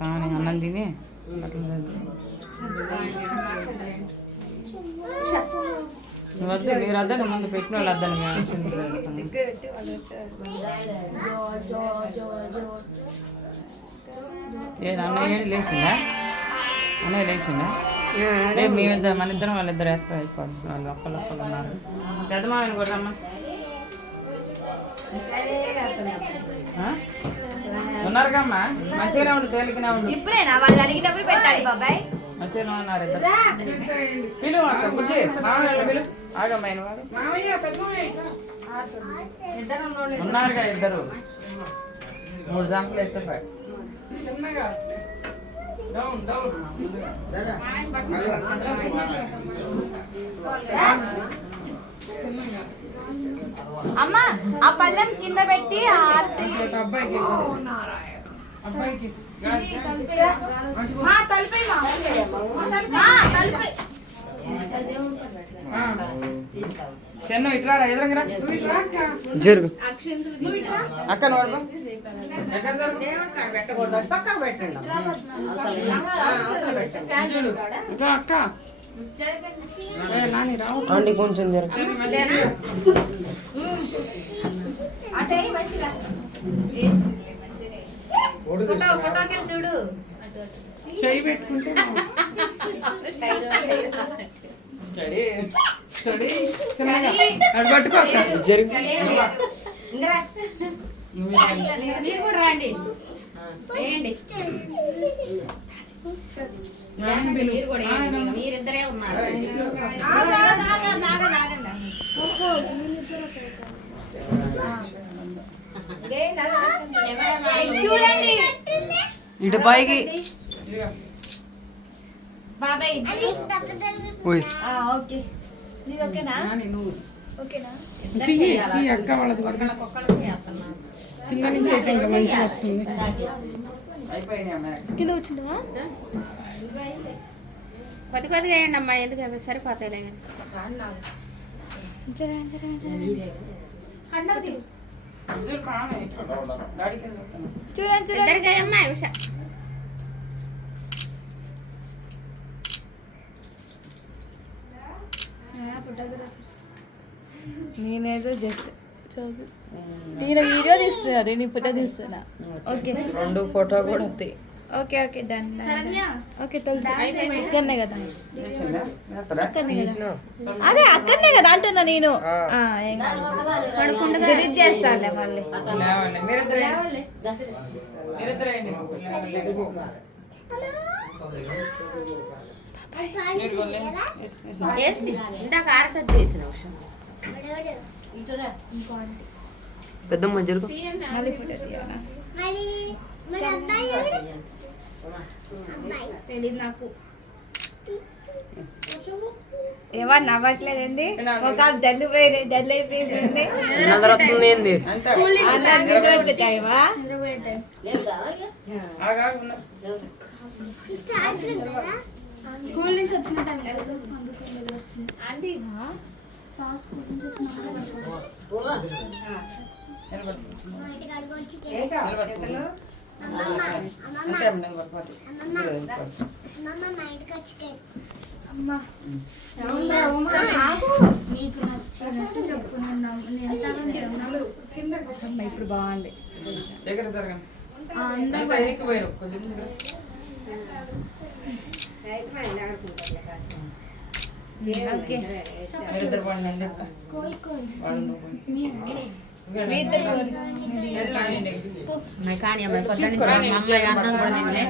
కానీ అన్నం తిని వద్దు మీరు వద్దని ముందు పెట్టిన వాళ్ళు వద్దని ఏది అన్నయ్య లేచిందా అన్నయ్య లేచిందా రేపు మీ ఇద్దరు మన ఇద్దరం వాళ్ళిద్దరు వేస్తారు అయిపోతుంది వాళ్ళు ఒక్కళ్ళు ఉన్నారు పెద్ద మామని కూడా రమ్మా ఉన్నారు కమ్మా మంచిగానే ఉండు తేలికనే ఉండు ఇప్పుడేనా వాళ్ళు అడిగినప్పుడు పెట్టాలి బాబాయ్ మంచిగానే ఉన్నారు ఇద్దరు పిలువు అక్క బుజ్జి మామయ్య పిలువు ఆగమ్మా ఉన్నారుగా ఇద్దరు 3 దాంట్లో ఎత్తారు అమ్మా ఆ పళ్ళెం కింద పెట్టి చెన్ను ఇట్లా ఎదురంగా జరుగు అక్క నోడు అక్క అండి కొంచెం చూడు చెయ్యి పెట్టుకుంటే జరుగు మీరు కూడా రండి మీరిద్దరే ఉన్నారు చూడండి ఇటు పైకి బాబాయ్ ఓకే నీది ఓకేనా ఓకేనా అక్క వాళ్ళది కింద నుంచి అయితే ఇంకా మంచిగా వస్తుంది కింద కూర్చుంటావా కొద్దిగా వేయండి అమ్మా ఎందుకు అవి సరిపోతాయి చూడండి ఇద్దరికి అమ్మా ఉషా నేనేదో జస్ట్ నేను వీడియో తీస్తున్నా నేను ఫోటో తీస్తున్నా ఓకే 2 ఫోటో కూడా వస్తాయి ఓకే ఓకే డన్ ఓకే తెలుసు అక్కడనే కదా అదే అక్కడనే కదా అంటున్నా నేను డిలీట్ చేస్తానులే మళ్ళీ ఇందాక ఆడతది చేసిన పెద్దమ్మ జరుగు మళ్ళీ ఫోటో తీయాలా నాకు ఎవరు నవ్వట్లేదండి ఒక జల్లు పోయింది జల్లు అయిపోయింది టైమా స్కూల్ నుంచి వచ్చిన టైం ఆంటీ స్కూల్ నుంచి వచ్చిన నీకు నచ్చినట్టు చెప్పు ఇప్పుడు బాగుంది దగ్గర జరగండి ఓకే కానీ అమ్మాయి పొద్దున్న అమ్మాయి అన్నం కూడా తినలే